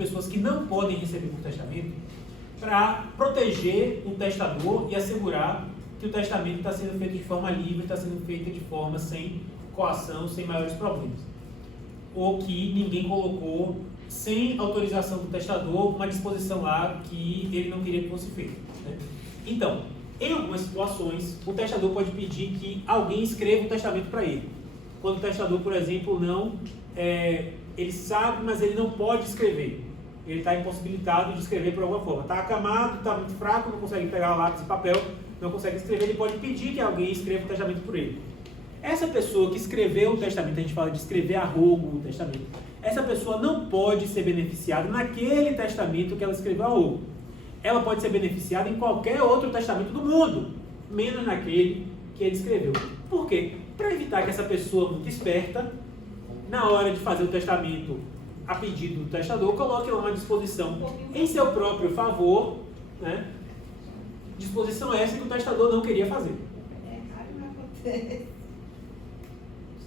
pessoas que não podem receber por testamento, para proteger o testador e assegurar que o testamento está sendo feito de forma livre, está sendo feito de forma sem coação, sem maiores problemas. Ou que ninguém colocou, sem autorização do testador, uma disposição lá que ele não queria que fosse feita, né? Então, em algumas situações, o testador pode pedir que alguém escreva um testamento para ele. Quando o testador, por exemplo, ele sabe, mas ele não pode escrever. Ele está impossibilitado de escrever por alguma forma. Está acamado, está muito fraco, não consegue pegar lápis e papel, não consegue escrever, ele pode pedir que alguém escreva um testamento por ele. Essa pessoa que escreveu o testamento, a gente fala de escrever a rogo o testamento, essa pessoa não pode ser beneficiada naquele testamento que ela escreveu a rogo. Ela pode ser beneficiada em qualquer outro testamento do mundo, menos naquele que ele escreveu. Por quê? Para evitar que essa pessoa muito esperta, na hora de fazer o testamento a pedido do testador, coloque lá uma disposição em seu próprio favor, né? Disposição essa que o testador não queria fazer.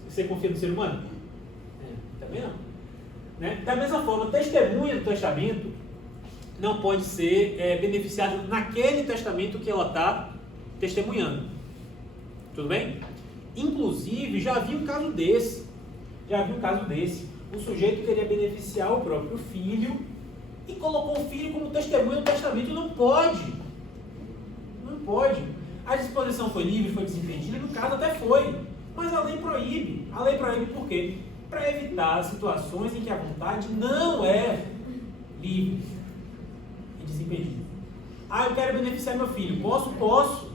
Você confia no ser humano? Também não. Né? Da mesma forma, testemunha do testamento não pode ser beneficiada naquele testamento que ela está testemunhando. Tudo bem? Inclusive, já vi um caso desse. O sujeito queria beneficiar o próprio filho e colocou o filho como testemunha do testamento. Não pode. Não pode. A disposição foi livre, foi desimpedida, no caso até foi. Mas a lei proíbe. A lei proíbe por quê? Para evitar situações em que a vontade não é livre e desimpedida. Eu quero beneficiar meu filho. Posso.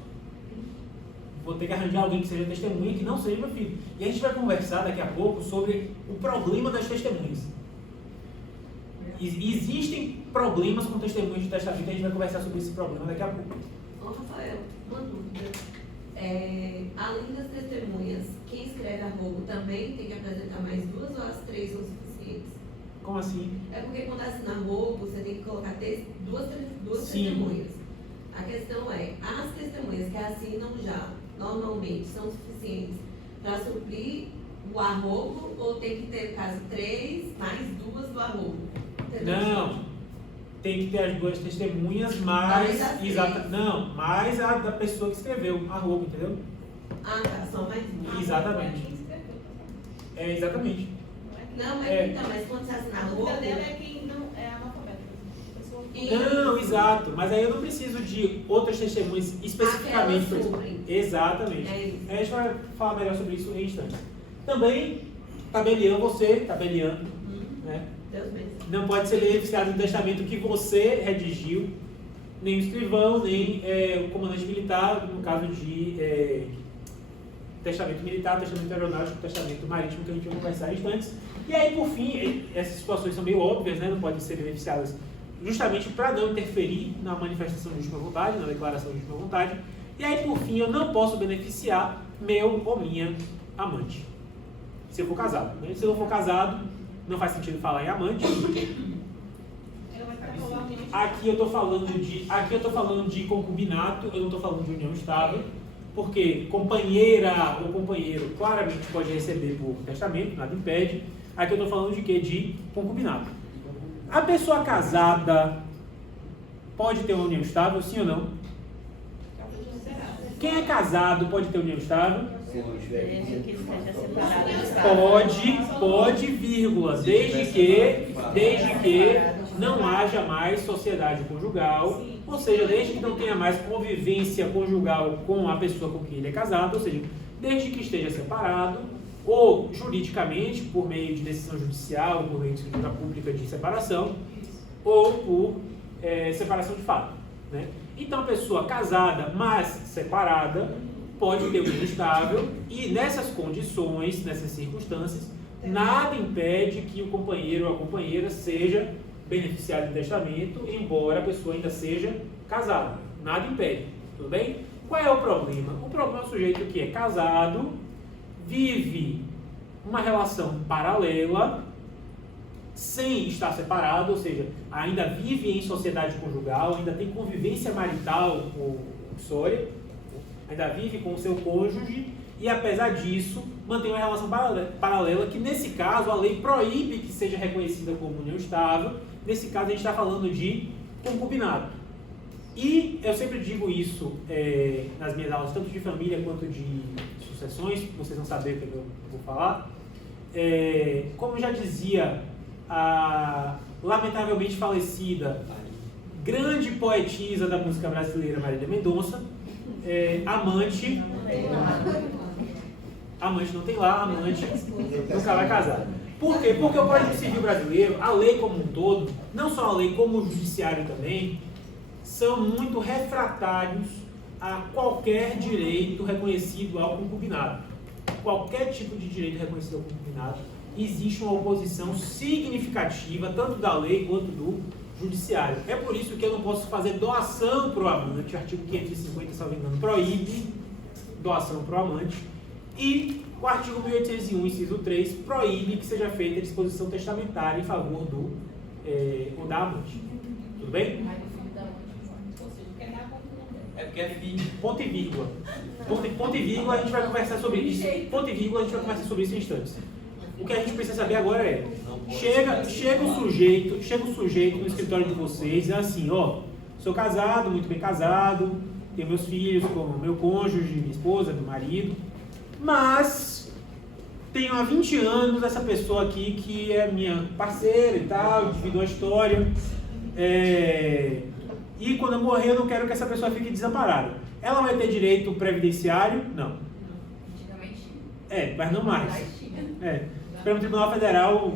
Vou ter que arranjar alguém que seja testemunha que não seja meu filho. E a gente vai conversar daqui a pouco sobre o problema das testemunhas. Existem problemas com testemunhas de testamento e a gente vai conversar sobre esse problema daqui a pouco. Rafael, uma dúvida. Além das testemunhas, quem escreve a rogo também tem que apresentar mais 2 ou as 3 são suficientes? Como assim? É porque quando assina rogo, você tem que colocar duas testemunhas. A questão é, as testemunhas que assinam já, normalmente, são suficientes para suprir o arrogo ou tem que ter, caso, 3 mais 2 do arrogo? Não. Tem que ter as 2 testemunhas, mais a da pessoa que escreveu a rogo, entendeu? Só mais 1. Exatamente. Exatamente. Não, mas quando você assina A rogo... dúvida dela é quem não é analfabeta. Não, exato. Mas aí eu não preciso de outras testemunhas especificamente para isso. Exatamente. A gente vai falar melhor sobre isso em instantes. Também, tabeliando, né? Deus mesmo. Não pode ser beneficiado do testamento que você redigiu, nem o escrivão, nem o comandante militar, no caso de testamento militar, testamento aeronáutico, testamento marítimo, que a gente vai conversar em instantes. E aí, por fim, essas situações são meio óbvias, né? Não podem ser beneficiadas justamente para não interferir na manifestação de última vontade, na declaração de última vontade. E aí, por fim, eu não posso beneficiar meu ou minha amante, se eu for casado, né? Se eu não for casado, não faz sentido falar em amante. Aqui eu estou falando de concubinato, eu não estou falando de união estável, porque companheira ou companheiro claramente pode receber por testamento, nada impede. Aqui eu estou falando de quê? De concubinato. A pessoa casada pode ter uma união estável, sim ou não? Quem é casado pode ter união estável? Pode, vírgula, desde que não haja mais sociedade conjugal, ou seja, desde que não tenha mais convivência conjugal com a pessoa com quem ele é casado, ou seja, desde que esteja separado, ou juridicamente, por meio de decisão judicial, por meio de escritura pública de separação, ou por separação de fato, né? Então, a pessoa casada, mas separada, pode ter união estável e nessas condições, nessas circunstâncias, nada impede que o companheiro ou a companheira seja beneficiado do testamento, embora a pessoa ainda seja casada. Nada impede, tudo bem? Qual é o problema? O problema é o sujeito que é casado, vive uma relação paralela, sem estar separado, ou seja, ainda vive em sociedade conjugal, ainda tem convivência marital com ainda vive com o seu cônjuge e, apesar disso, mantém uma relação paralela que, nesse caso, a lei proíbe que seja reconhecida como união estável Nesse caso, a gente está falando de concubinato. E eu sempre digo isso nas minhas aulas, tanto de família quanto de sucessões, vocês vão saber o que eu vou falar. Como já dizia a lamentavelmente falecida grande poetisa da música brasileira, Marília Mendonça, amante não tem lá, amante nunca vai casar. Por quê? Porque o Código Civil brasileiro, a lei como um todo, não só a lei como o judiciário também, são muito refratários a qualquer direito reconhecido ao concubinato. Qualquer tipo de direito reconhecido ao concubinato, existe uma oposição significativa, tanto da lei quanto do judiciário. É por isso que eu não posso fazer doação para o amante, o artigo 550, se não me engano, proíbe doação para o amante, e o artigo 1801, inciso 3, proíbe que seja feita disposição testamentária em favor do ou da amante. Tudo bem? É porque é filho. Ponto e vírgula. Ponto e vírgula, a gente vai conversar sobre isso. Ponto e vírgula, a gente vai conversar sobre isso em instantes. O que a gente precisa saber agora chega o sujeito no escritório de vocês, é assim, ó, sou casado, muito bem casado, tenho meus filhos como meu cônjuge, minha esposa, meu marido, mas tenho há 20 anos essa pessoa aqui que é minha parceira e tal, divido a história, e quando eu morrer eu não quero que essa pessoa fique desamparada. Ela vai ter direito previdenciário? Não. Mas não mais. O Supremo Tribunal Federal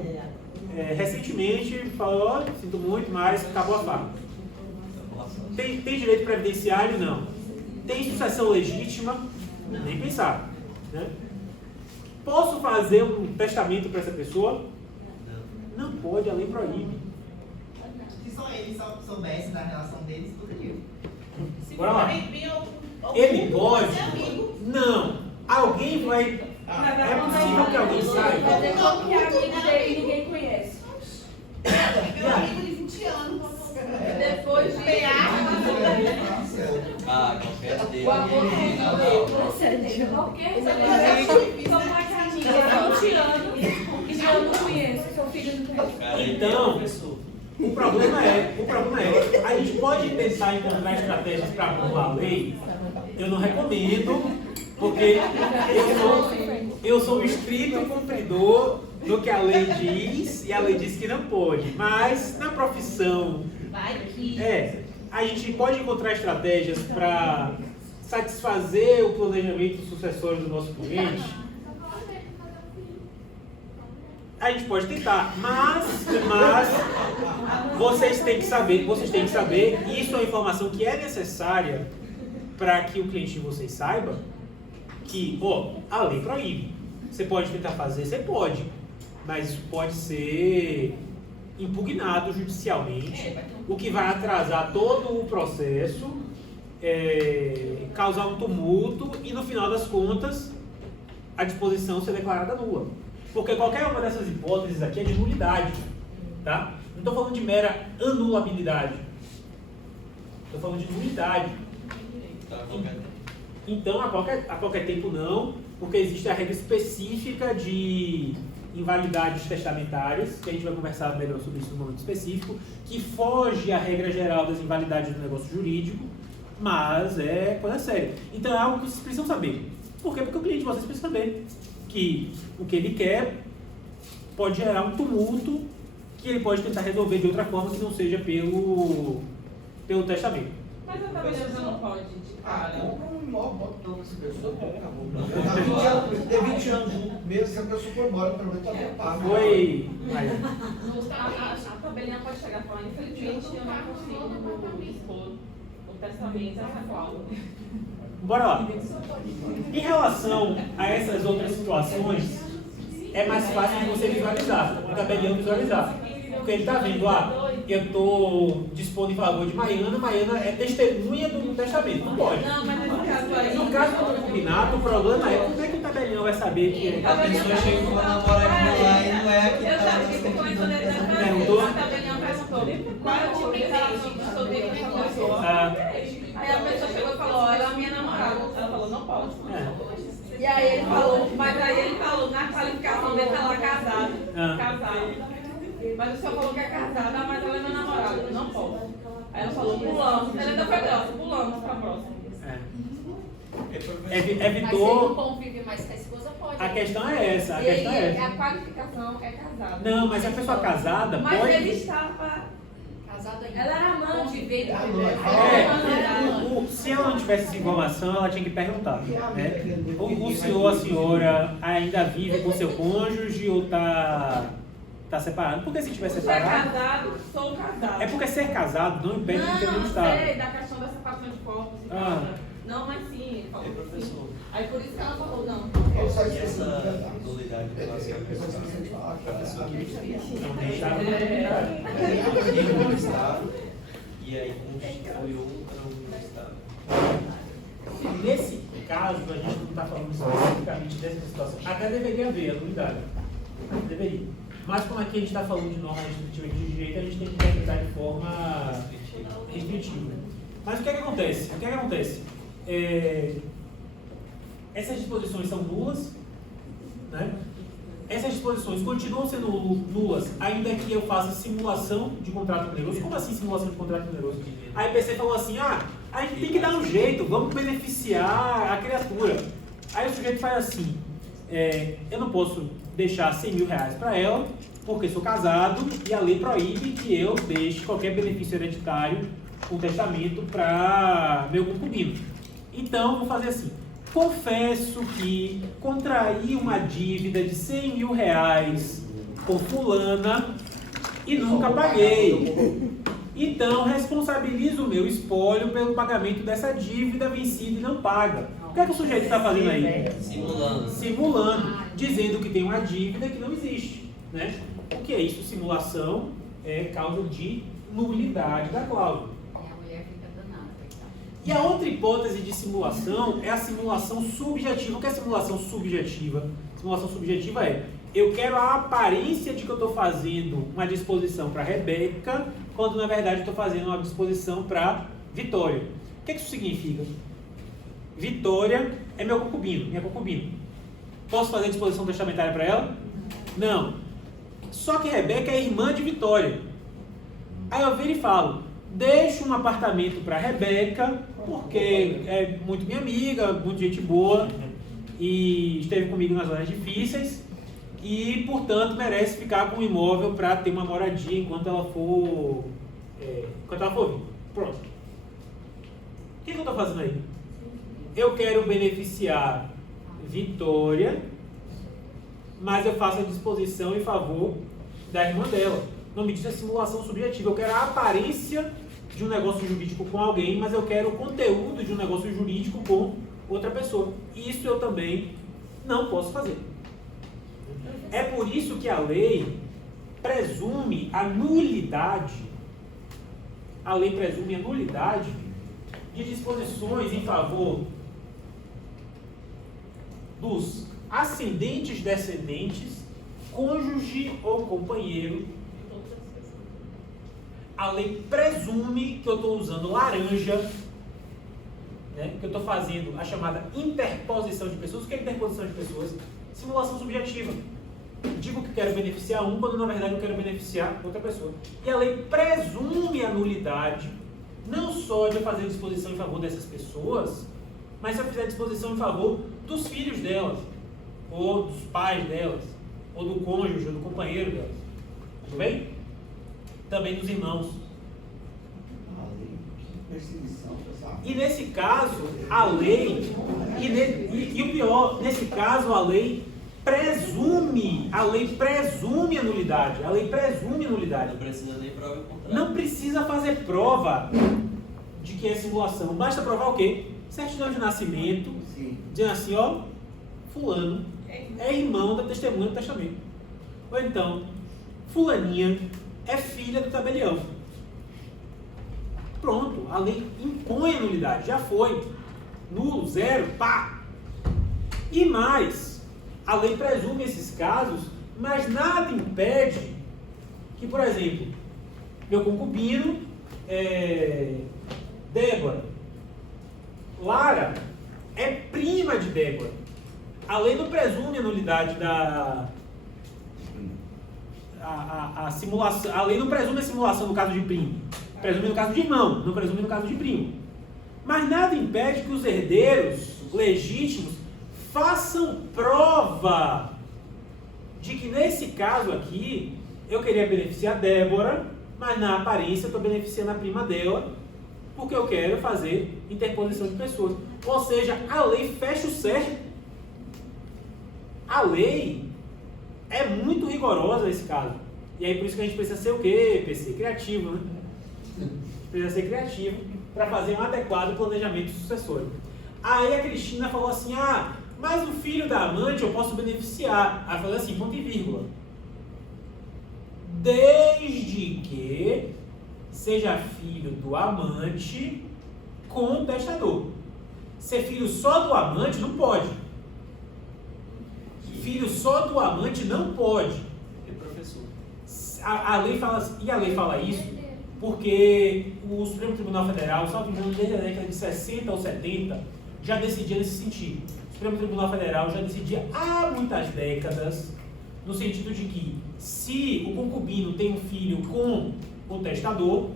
recentemente falou, sinto muito, mas acabou a farra. Tem direito previdenciário? Não. Tem sucessão legítima? Nem pensar. Né? Posso fazer um testamento para essa pessoa? Não pode, a lei proíbe. Se só eles soubessem da relação deles, poderiam. Bora lá. Ele pode? Não. Alguém vai... É possível que alguém saiba. Como que é amigo dele e ninguém conhece? Meu amigo de 20 anos. Depois de Qualquer dele. o amor dele. Por que você conhece? Como é que a amiga há 20 anos e eu não conheço? Seu filho não conhece. Então, o problema é, a gente pode tentar encontrar estratégias para burlar a lei. Eu não recomendo, porque eu sou um estrito cumpridor do que a lei diz, e a lei diz que não pode. Mas na profissão, a gente pode encontrar estratégias para satisfazer o planejamento sucessório do nosso cliente. A gente pode tentar, mas vocês têm que saber, e isso é uma informação que é necessária para que o cliente de vocês saiba que, a lei proíbe. Você pode tentar fazer, você pode, mas isso pode ser impugnado judicialmente, o que vai atrasar todo o processo, causar um tumulto e, no final das contas, a disposição ser declarada nula. Porque qualquer uma dessas hipóteses aqui é de nulidade, tá? Não estou falando de mera anulabilidade. Estou falando de nulidade. Então, a qualquer tempo não, porque existe a regra específica de invalidades testamentárias, que a gente vai conversar melhor sobre isso no momento específico, que foge à regra geral das invalidades do negócio jurídico, mas é coisa séria. Então, é algo que vocês precisam saber. Por quê? Porque o cliente de vocês precisa saber que o que ele quer pode gerar um tumulto que ele pode tentar resolver de outra forma que não seja pelo testamento. Mas a tabelião não pode indicar. Compra um imóvel, bota o nome dessa pessoa, acabou. Tem 20 anos junto mesmo, se a pessoa for embora, pelo menos ela paga. Foi. A tabelião pode chegar e falar, infelizmente eu não consigo expor o testamento dessa forma. Bora lá. Em relação a essas outras situações, é mais fácil de você visualizar, o tabelião visualizar. Porque ele está vendo, eu estou dispondo em favor de Maiana é testemunha do testamento, não pode. Não, mas no caso aí... No caso do concubinato, o problema é como é que o tabelião vai saber que A pessoa chega com a namoradinha lá e não é a que Eu já vi que comentou dentro da a tabelião perguntou qual é o tipo de relação que estou tendo com essa pessoa. Aí a pessoa chegou e falou, olha, a minha namorada. Ela falou, não pode. E aí ele falou, mas aí ele falou, na qualificação dele tá lá casado. Mas o senhor falou que é casada, mas ela é minha namorada, não posso. Aí ela falou, pulamos. Ela ainda foi grossa, pulamos pra próxima. Evitou. Mas se ele não convive mais com a esposa, pode. A questão é essa. A questão é essa. A qualificação é casada. Não, mas a pessoa casada Mas pode. ele estava... Casado ainda. Ela era amante, veio É, Se ela não tivesse essa informação, ela tinha que perguntar. Né? O senhor, a senhora ainda vive com seu cônjuge ou está separado? Porque se estiver Você é separado. casado, sou casado. É porque ser casado não impede de ter um Não, estado. sei, da questão da separação de corpos e Ah. tal. Não, mas sim, ele falou Ei, que sim. professor. Aí por isso que ela falou, não. Eu só E esqueci. essa nulidade que nós A pessoa esquece de falar que a pessoa que Não tem estado. vive no estado e aí constitui outra no estado. Nesse caso, a gente não está falando especificamente dessa situação. Até deveria haver a nulidade. Deveria. Mas como aqui a gente está falando de norma restritiva de direito, a gente tem que interpretar de forma restritiva. Mas o que é que acontece? Essas disposições são nulas, né? Essas disposições continuam sendo nulas, ainda que eu faça simulação de contrato oneroso. Como assim simulação de contrato oneroso? A IPC falou assim, a gente tem que dar um jeito, vamos beneficiar a criatura. Aí o sujeito faz assim, eu não posso deixar 100 mil reais para ela, porque sou casado e a lei proíbe que eu deixe qualquer benefício hereditário, um testamento para meu concubino. Então, vou fazer assim. Confesso que contraí uma dívida de 100 mil reais com fulana e nunca paguei. Então, responsabilizo o meu espólio pelo pagamento dessa dívida vencida e não paga. O que é que o sujeito está fazendo aí? Simulando, dizendo que tem uma dívida que não existe. Né? O que é isso? Simulação é causa de nulidade da cláusula. A mulher fica danada, coitada. E a outra hipótese de simulação é a simulação subjetiva. O que é simulação subjetiva? Simulação subjetiva é, eu quero a aparência de que eu estou fazendo uma disposição para Rebeca, quando na verdade estou fazendo uma disposição para Vitória. O que isso significa? Vitória é meu concubino, minha concubina. Posso fazer disposição testamentária para ela? Não. Só que Rebeca é irmã de Vitória. Aí eu viro e falo, deixo um apartamento para Rebeca, porque é muito minha amiga, muito gente boa, e esteve comigo nas horas difíceis, e, portanto, merece ficar com um imóvel para ter uma moradia enquanto ela for viva. Pronto. O que eu estou fazendo aí? Eu quero beneficiar Vitória, mas eu faço a disposição em favor da irmã dela. Não me diz a simulação subjetiva. Eu quero a aparência de um negócio jurídico com alguém, mas eu quero o conteúdo de um negócio jurídico com outra pessoa. E isso eu também não posso fazer. É por isso que a lei presume a nulidade. A lei presume a nulidade de disposições em favor dos ascendentes, descendentes, cônjuge ou companheiro. A lei presume que eu estou usando laranja, né, que eu estou fazendo a chamada interposição de pessoas. O que é interposição de pessoas? Simulação subjetiva. Digo que quero beneficiar um, quando na verdade eu quero beneficiar outra pessoa. E a lei presume a nulidade, não só de eu fazer disposição em favor dessas pessoas, mas se eu fizer disposição em favor dos filhos delas, ou dos pais delas, ou do cônjuge, ou do companheiro delas. Tudo bem? Também dos irmãos. E nesse caso, a lei, e o pior, nesse caso a lei presume a nulidade. A lei presume a nulidade. Não precisa nem prova o contrário. Não precisa fazer prova de que é simulação. Basta provar o quê? Certidão de nascimento, dizendo assim, ó, fulano é irmão da testemunha do testamento. Ou então, fulaninha é filha do tabelião. Pronto, a lei impõe a nulidade, já foi. Nulo, zero, pá. E mais, a lei presume esses casos, mas nada impede que, por exemplo, meu concubino, Débora, Lara é prima de Débora. A lei não presume a nulidade a simulação, a lei não presume a simulação no caso de primo, presume no caso de irmão, não presume no caso de primo. Mas nada impede que os herdeiros legítimos façam prova de que nesse caso aqui eu queria beneficiar a Débora, mas na aparência eu estou beneficiando a prima dela, porque eu quero fazer interposição de pessoas. Ou seja, a lei fecha o cerco. A lei é muito rigorosa nesse caso. E aí por isso que a gente precisa ser o quê? PC? Criativo, né? Precisa ser criativo para fazer um adequado planejamento sucessório. Aí a Cristina falou assim, mas o filho da amante eu posso beneficiar. Aí eu falei assim, ponto e vírgula. Desde que seja filho do amante com o testador. Ser filho só do amante não pode. Filho só do amante não pode. E professor? A lei fala assim, e a lei fala isso porque o Supremo Tribunal Federal, salvo engano, desde a década de 60 ou 70, já decidia nesse sentido. O Supremo Tribunal Federal já decidia há muitas décadas, no sentido de que se o concubino tem um filho com o testador,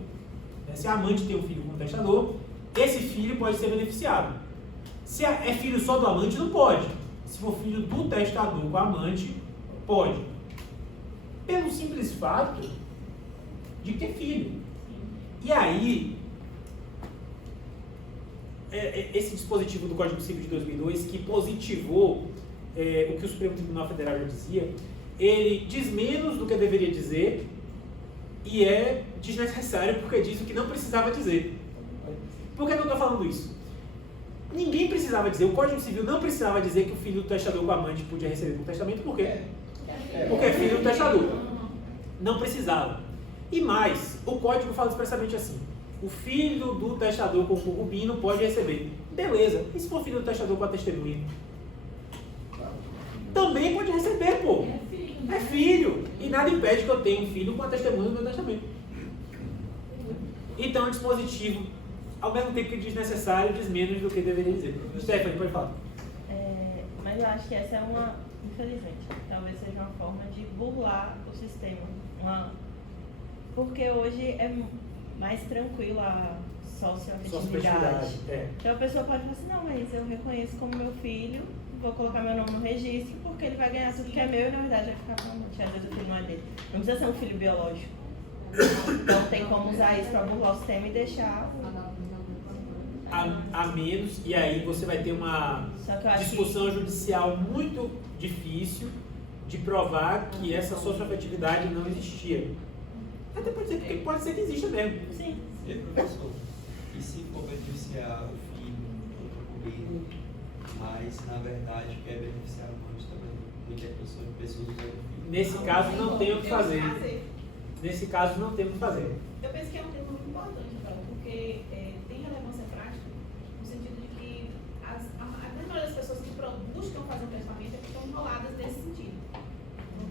né, se a amante tem um filho com o testador, esse filho pode ser beneficiado. Se é filho só do amante, não pode. Se for filho do testador com a amante, pode. Pelo simples fato de ter filho. E aí, esse dispositivo do Código Civil de 2002, que positivou o que o Supremo Tribunal Federal já dizia, ele diz menos do que deveria dizer e é desnecessário porque diz o que não precisava dizer. Por que eu estou falando isso? Ninguém precisava dizer, o Código Civil não precisava dizer que o filho do testador com a amante podia receber um testamento, por quê? Porque é filho do testador. Não precisava. E mais, o Código fala expressamente assim, o filho do testador com o concubino pode receber. Beleza, e se for filho do testador com a testemunha? Também pode receber, pô. É filho. E nada impede que eu tenha um filho com a testemunha do meu testamento. Então é um dispositivo, ao mesmo tempo que desnecessário, diz menos do que deveria dizer. Stephanie, pode falar. Mas eu acho que essa é uma, infelizmente, talvez seja uma forma de burlar o sistema. Porque hoje é mais tranquila a socioafetividade. Então a pessoa pode falar assim, não, mas eu reconheço como meu filho, vou colocar meu nome no registro, porque ele vai ganhar tudo que é meu e na verdade vai ficar com a amante. Às vezes o filho não é dele. Não precisa ser um filho biológico. Então tem como usar isso para burlar o sistema e deixar a menos, e aí você vai ter uma discussão judicial muito difícil de provar que essa socioafetividade não existia. Até pode ser, porque pode ser que exista mesmo. Sim. E professor, e se for beneficiar o filho do concubino, mas na verdade quer beneficiar o amante também, e quer pessoas usando o filho? Nesse caso não tem o que fazer. Nesse caso não tem o que fazer. Eu penso que é um tema muito importante, então, porque tem relevância prática, no sentido de que a maioria das pessoas que buscam fazer um testamento é que estão enroladas nesse sentido.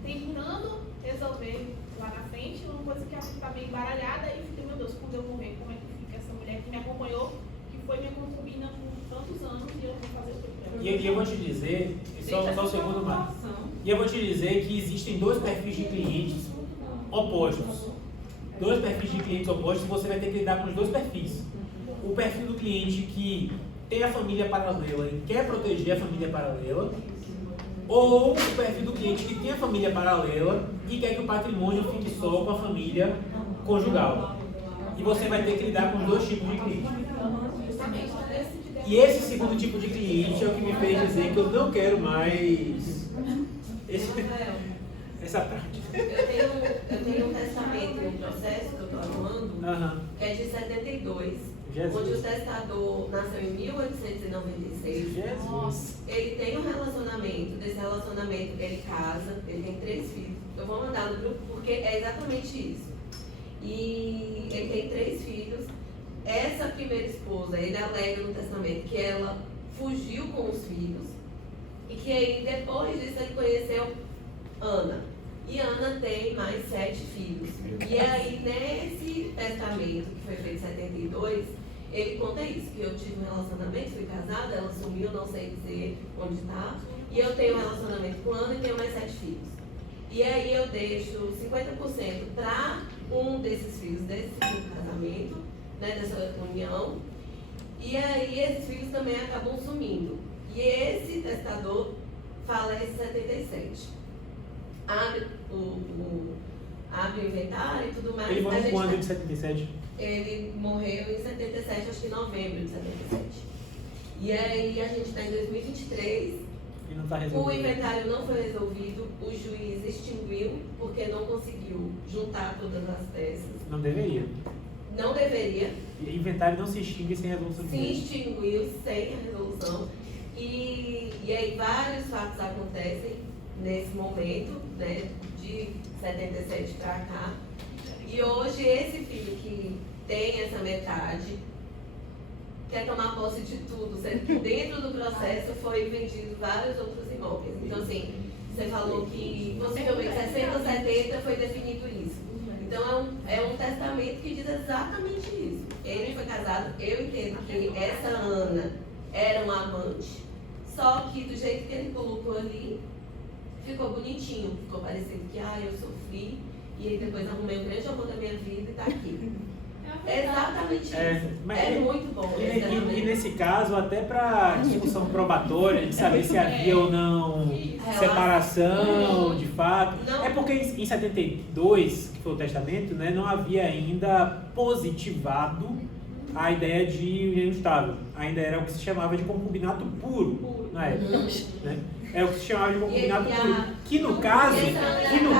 Tentando resolver lá na frente uma coisa que está meio embaralhada e fica, meu Deus, quando eu morrer, como é que fica essa mulher que me acompanhou, que foi minha concubina por tantos anos e eu vou fazer o que eu quero. E eu vou te dizer, só um segundo mais. E eu vou te dizer que existem dois perfis de clientes opostos. Dois perfis de clientes opostos e você vai ter que lidar com os dois perfis. O perfil do cliente que tem a família paralela e quer proteger a família paralela, ou o perfil do cliente que tem a família paralela e quer que o patrimônio fique só com a família conjugal. E você vai ter que lidar com os dois tipos de clientes. E esse segundo tipo de cliente é o que me fez dizer que eu não quero mais essa prática. Eu tenho um testamento no processo que eu estou atuando, que é de 72, onde o testador nasceu em 1896. Jesus. Ele tem um relacionamento, desse relacionamento ele casa, ele tem 3 filhos. Eu vou mandar no grupo porque é exatamente isso. E ele tem 3 filhos. Essa primeira esposa, ele alega no testamento que ela fugiu com os filhos e que aí depois disso ele conheceu Ana. E Ana tem mais 7 filhos. E aí, nesse testamento, que foi feito em 72, ele conta isso, que eu tive um relacionamento, fui casada, ela sumiu, não sei dizer onde está, e eu tenho um relacionamento com Ana e tenho mais 7 filhos. E aí eu deixo 50% para um desses filhos desse segundo casamento, né, dessa união. E aí esses filhos também acabam sumindo. E esse testador falece em 77. Abre o inventário e tudo mais. Ele morreu quando, de 77? Ele morreu em 77, acho que em novembro de 77. E aí a gente está em 2023. E não está resolvido. O inventário não foi resolvido, o juiz extinguiu porque não conseguiu juntar todas as peças. Não deveria. Não deveria. E inventário não se extingue sem resolução de Se direito. extinguiu sem a resolução. E aí vários fatos acontecem nesse momento, né, de 77 para cá. E hoje esse filho que tem essa metade quer tomar posse de tudo, sendo que dentro do processo foi vendido vários outros imóveis. Então, assim, você falou que possivelmente 60 ou 70 foi definido isso. Então, é um testamento que diz exatamente isso. Ele foi casado, eu entendo que essa Ana era uma amante, só que do jeito que ele colocou ali, ficou bonitinho, ficou parecendo que, eu sofri, e aí depois arrumei o grande amor da minha vida e tá aqui. É exatamente isso. É muito bom. E nesse caso, até para discussão probatória, de saber se havia ou não separação, de fato. Não. É porque em 72, que foi o testamento, né, não havia ainda positivado a ideia de união estável. Ainda era o que se chamava de concubinato puro na época. Né? É o que se chamava de concubinato puro. Que no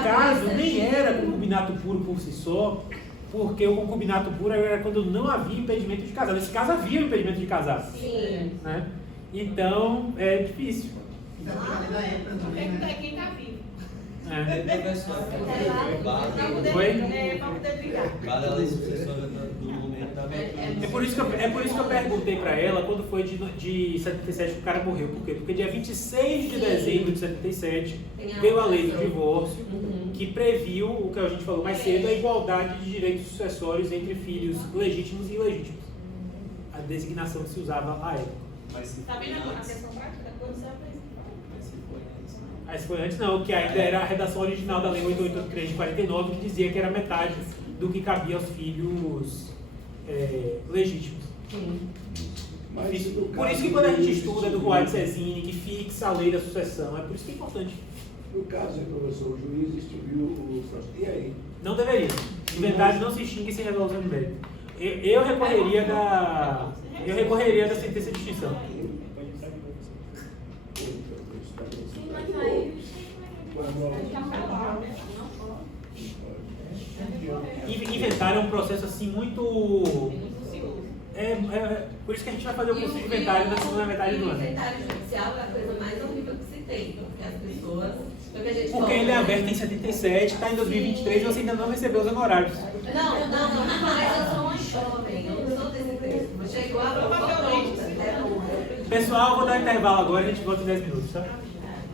caso nem era concubinato puro por si só, porque o concubinato puro era quando não havia impedimento de casar. Nesse caso havia impedimento de casar. Sim. Né? Então é difícil. Isso é uma lei da época também, né? Quem tá vivo. Pra poder brigar. Cada lei sucessória do momento da É por isso que eu perguntei pra ela quando foi de 77 que o cara morreu. Por quê? Porque dia 26 de dezembro de 77 veio a lei do divórcio, que previu o que a gente falou mais cedo, a igualdade de direitos sucessórios entre filhos legítimos e ilegítimos. A designação que se usava à época. Mas se Tá foi vendo a antes, questão prática? Quando você aprende. mas se foi antes, Mas foi antes não, que ainda era a redação original da lei 883 de 49, que dizia que era metade do que cabia aos filhos legítimos. Por isso que quando a gente estuda do Juan de Cezine, que fixa a lei da sucessão, é por isso que é importante. No caso, professor, o juiz extinguiu o processo. E aí? Não deveria. O inventário não se extingue sem resolução de mérito. Eu recorreria da sentença de extinção. Inventário é um processo assim muito. Por isso que a gente vai fazer o curso de inventário na segunda metade do O ano. inventário judicial é a coisa mais horrível que se tem, porque as pessoas. Porque ele é aberto em 77, está em 2023 e você ainda não recebeu os honorários. Não, mas eu sou uma jovem, eu não sou desse tempo. Chegou a prova pronta, Pessoal, vou dar um intervalo agora e a gente volta em 10 minutos, tá?